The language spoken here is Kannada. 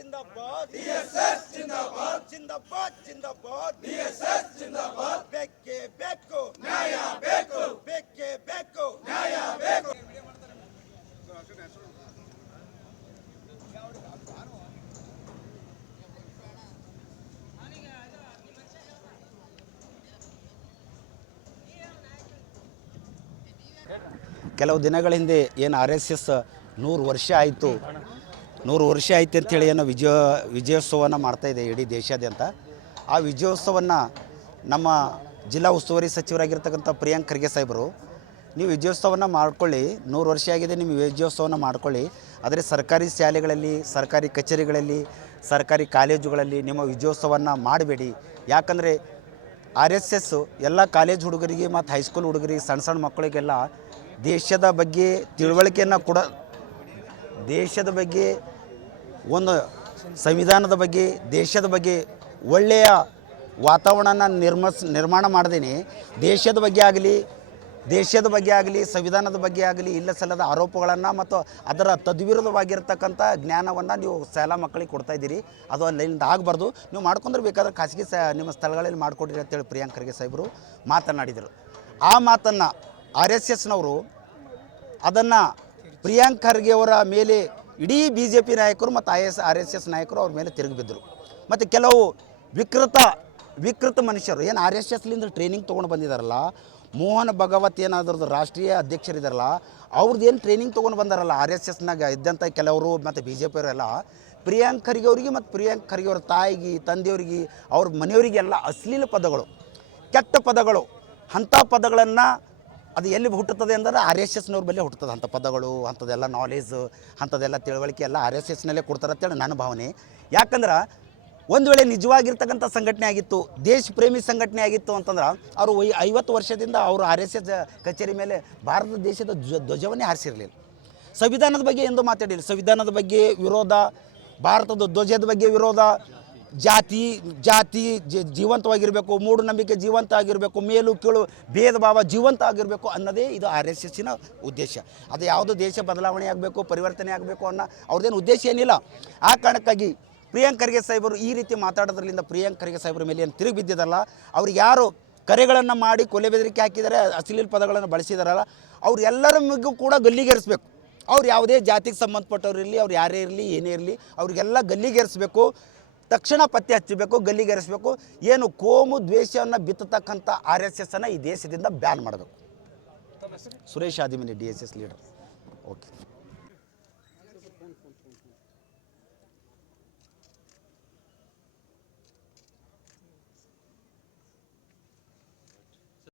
जिंदाबाद DSS जिंदाबाद जिंदाबाद जिंदाबाद DSS जिंदाबाद बेके बेको न्याय बेको बेके बेको न्याय बेको ಕೆಲವು ದಿನಗಳ ಹಿಂದೆ ಏನು RSS 100 ವರ್ಷ ಆಯಿತು 100 ವರ್ಷ ಆಯ್ತು ಅಂತೇಳಿ ಏನೋ ವಿಜಯೋತ್ಸವವನ್ನು ಮಾಡ್ತಾಯಿದೆ ಇಡೀ ದೇಶಾದ್ಯಂತ. ಆ ವಿಜಯೋತ್ಸವವನ್ನು ನಮ್ಮ ಜಿಲ್ಲಾ ಉಸ್ತುವಾರಿ ಸಚಿವರಾಗಿರ್ತಕ್ಕಂಥ ಪ್ರಿಯಾಂಕ್ ಖರ್ಗೆ ಸಾಹೇಬರು, ನೀವು ವಿಜಯೋತ್ಸವವನ್ನು ಮಾಡ್ಕೊಳ್ಳಿ, 100 ವರ್ಷ ಆಗಿದೆ, ನಿಮ್ಮ ವಿಜಯೋತ್ಸವವನ್ನು ಮಾಡ್ಕೊಳ್ಳಿ, ಆದರೆ ಸರ್ಕಾರಿ ಶಾಲೆಗಳಲ್ಲಿ, ಸರ್ಕಾರಿ ಕಚೇರಿಗಳಲ್ಲಿ, ಸರ್ಕಾರಿ ಕಾಲೇಜುಗಳಲ್ಲಿ ನಿಮ್ಮ ವಿಜಯೋತ್ಸವವನ್ನು ಮಾಡಬೇಡಿ. ಯಾಕಂದರೆ RSS ಎಲ್ಲ ಕಾಲೇಜ್ ಹುಡುಗರಿಗೆ ಮತ್ತು ಹೈಸ್ಕೂಲ್ ಹುಡುಗರಿಗೆ, ಸಣ್ಣ ಸಣ್ಣ ಮಕ್ಕಳಿಗೆಲ್ಲ ದೇಶದ ಬಗ್ಗೆ ತಿಳುವಳಿಕೆಯನ್ನು ದೇಶದ ಬಗ್ಗೆ, ಒಂದು ಸಂವಿಧಾನದ ಬಗ್ಗೆ, ದೇಶದ ಬಗ್ಗೆ ಒಳ್ಳೆಯ ವಾತಾವರಣನ ನಿರ್ಮಾಣ ಮಾಡ್ದೇನೆ ದೇಶದ ಬಗ್ಗೆ ಆಗಲಿ ಸಂವಿಧಾನದ ಬಗ್ಗೆ ಆಗಲಿ ಇಲ್ಲ ಸಲ್ಲದ ಆರೋಪಗಳನ್ನು ಮತ್ತು ಅದರ ತದ್ವಿರುದ್ಧವಾಗಿರ್ತಕ್ಕಂಥ ಜ್ಞಾನವನ್ನು ನೀವು ಶಾಲಾ ಮಕ್ಕಳಿಗೆ ಕೊಡ್ತಾಯಿದ್ದೀರಿ. ಅದು ಅಲ್ಲಿಂದ ಆಗಬಾರ್ದು. ನೀವು ಮಾಡ್ಕೊಂಡ್ರೆ ಬೇಕಾದ್ರೆ ಖಾಸಗಿ ನಿಮ್ಮ ಸ್ಥಳಗಳಲ್ಲಿ ಮಾಡಿಕೊಡ್ರಿ ಅಂತೇಳಿ ಪ್ರಿಯಾಂಕ್ ಖರ್ಗೆ ಸಾಹೇಬರು ಮಾತನಾಡಿದರು. ಆ ಮಾತನ್ನು RSSನವರು ಅದನ್ನು ಪ್ರಿಯಾಂಕ್ ಖರ್ಗೆ ಅವರ ಮೇಲೆ ಇಡೀ BJP ನಾಯಕರು ಮತ್ತು RSS ನಾಯಕರು ಅವ್ರ ಮೇಲೆ ತಿರುಗಿಬಿದ್ದರು. ಮತ್ತು ಕೆಲವು ವಿಕೃತ ಮನುಷ್ಯರು ಏನು RSSಲಿಂದ ಟ್ರೈನಿಂಗ್ ತೊಗೊಂಡು ಬಂದಿದ್ದಾರಲ್ಲ, ಮೋಹನ್ ಭಗವತ್ ಏನಾದ್ರದ್ದು ರಾಷ್ಟ್ರೀಯ ಅಧ್ಯಕ್ಷರಿದ್ದಾರಲ್ಲ, ಅವ್ರದ್ದು ಏನು ಟ್ರೈನಿಂಗ್ ತೊಗೊಂಡು ಬಂದಾರಲ್ಲ RSSನಾಗ ಇದ್ದಂಥ ಕೆಲವರು ಮತ್ತು BJP ಅವರೆಲ್ಲ ಪ್ರಿಯಾಂಕ್ ಖರ್ಗೆ ಅವರಿಗೆ ಮತ್ತು ಪ್ರಿಯಾಂಕ್ ಖರ್ಗೆ ಅವ್ರ ತಾಯಿಗೆ, ತಂದೆಯವರಿಗೆ, ಅವ್ರ ಮನೆಯವರಿಗೆಲ್ಲ ಅಶ್ಲೀಲ ಪದಗಳು, ಕೆಟ್ಟ ಪದಗಳು, ಅಂಥ ಪದಗಳನ್ನು ಅದು ಎಲ್ಲಿ ಹುಟ್ಟುತ್ತದೆ ಅಂದರೆ RSSನವ್ರ ಬಳಿ ಹುಟ್ಟುತ್ತದೆ. ಅಂಥ ಪದಗಳು, ಅಂಥದ್ದೆಲ್ಲ ನಾಲೇಜು, ಅಂಥದ್ದೆಲ್ಲ ತಿಳುವಳಿಕೆ ಎಲ್ಲ RSSನಲ್ಲೇ ಕೊಡ್ತಾರೆ ಅಂತೇಳಿ ನನ್ನ ಭಾವನೆ. ಯಾಕಂದ್ರೆ ಒಂದು ವೇಳೆ ನಿಜವಾಗಿರ್ತಕ್ಕಂಥ ಸಂಘಟನೆ ಆಗಿತ್ತು, ದೇಶ ಪ್ರೇಮಿ ಸಂಘಟನೆ ಆಗಿತ್ತು ಅಂತಂದ್ರೆ ಅವರು 50 ವರ್ಷದಿಂದ ಅವರು RSS ಕಚೇರಿ ಮೇಲೆ ಭಾರತ ದೇಶದ ಧ್ವಜವನ್ನೇ ಹಾರಿಸಿರಲಿಲ್ಲ. ಸಂವಿಧಾನದ ಬಗ್ಗೆ ಎಂದು ಮಾತಾಡಿಲ್ಲ. ಸಂವಿಧಾನದ ಬಗ್ಗೆ ವಿರೋಧ, ಭಾರತದ ಧ್ವಜದ ಬಗ್ಗೆ ವಿರೋಧ, ಜಾತಿ ಜೀವಂತವಾಗಿರಬೇಕು, ಮೂಢನಂಬಿಕೆ ಜೀವಂತ ಆಗಿರಬೇಕು, ಮೇಲು ಕೀಳು ಭೇದ ಭಾವ ಜೀವಂತ ಆಗಿರಬೇಕು ಅನ್ನೋದೇ ಇದು RSSನ ಉದ್ದೇಶ. ಅದು ಯಾವುದೋ ದೇಶ ಬದಲಾವಣೆ ಆಗಬೇಕು, ಪರಿವರ್ತನೆ ಆಗಬೇಕು ಅನ್ನೋ ಅವ್ರದ್ದೇನು ಉದ್ದೇಶ ಏನಿಲ್ಲ. ಆ ಕಾರಣಕ್ಕಾಗಿ ಪ್ರಿಯಾಂಕ್ ಖರ್ಗೆ ಸಾಹೇಬರು ಈ ರೀತಿ ಮಾತಾಡೋದ್ರಿಂದ ಪ್ರಿಯಾಂಕ್ ಖರ್ಗೆ ಸಾಹೇಬರ ಮೇಲೆ ಏನು ತಿರುಗಿ ಬಿದ್ದಿದ್ದಲ್ಲ, ಅವ್ರು ಯಾರು ಕರೆಗಳನ್ನು ಮಾಡಿ ಕೊಲೆ ಬೆದರಿಕೆ ಹಾಕಿದ್ದಾರೆ, ಅಶ್ಲೀಲ ಪದಗಳನ್ನು ಬಳಸಿದಾರಲ್ಲ, ಅವ್ರು ಎಲ್ಲರಿಗೂ ಕೂಡ ಗಲ್ಲಿಗೇರಿಸಬೇಕು. ಅವ್ರು ಯಾವುದೇ ಜಾತಿಗೆ ಸಂಬಂಧಪಟ್ಟವ್ರು ಇರಲಿ, ಅವ್ರು ಯಾರೇ ಇರಲಿ, ಏನೇ ಇರಲಿ, ಅವ್ರಿಗೆಲ್ಲ ಗಲ್ಲಿಗೇರಿಸಬೇಕು, ತಕ್ಷಣ ಪತ್ತೆ ಹಚ್ಚಬೇಕು, ಗಲ್ಲಿಗೇರಿಸಬೇಕು. ಏನು ಕೋಮು ದ್ವೇಷವನ್ನು ಬಿತ್ತತಕ್ಕಂಥ RSSನ್ನು ಈ ದೇಶದಿಂದ ಬ್ಯಾನ್ ಮಾಡಬೇಕು. Suresh Adimani DSS leader. Okay.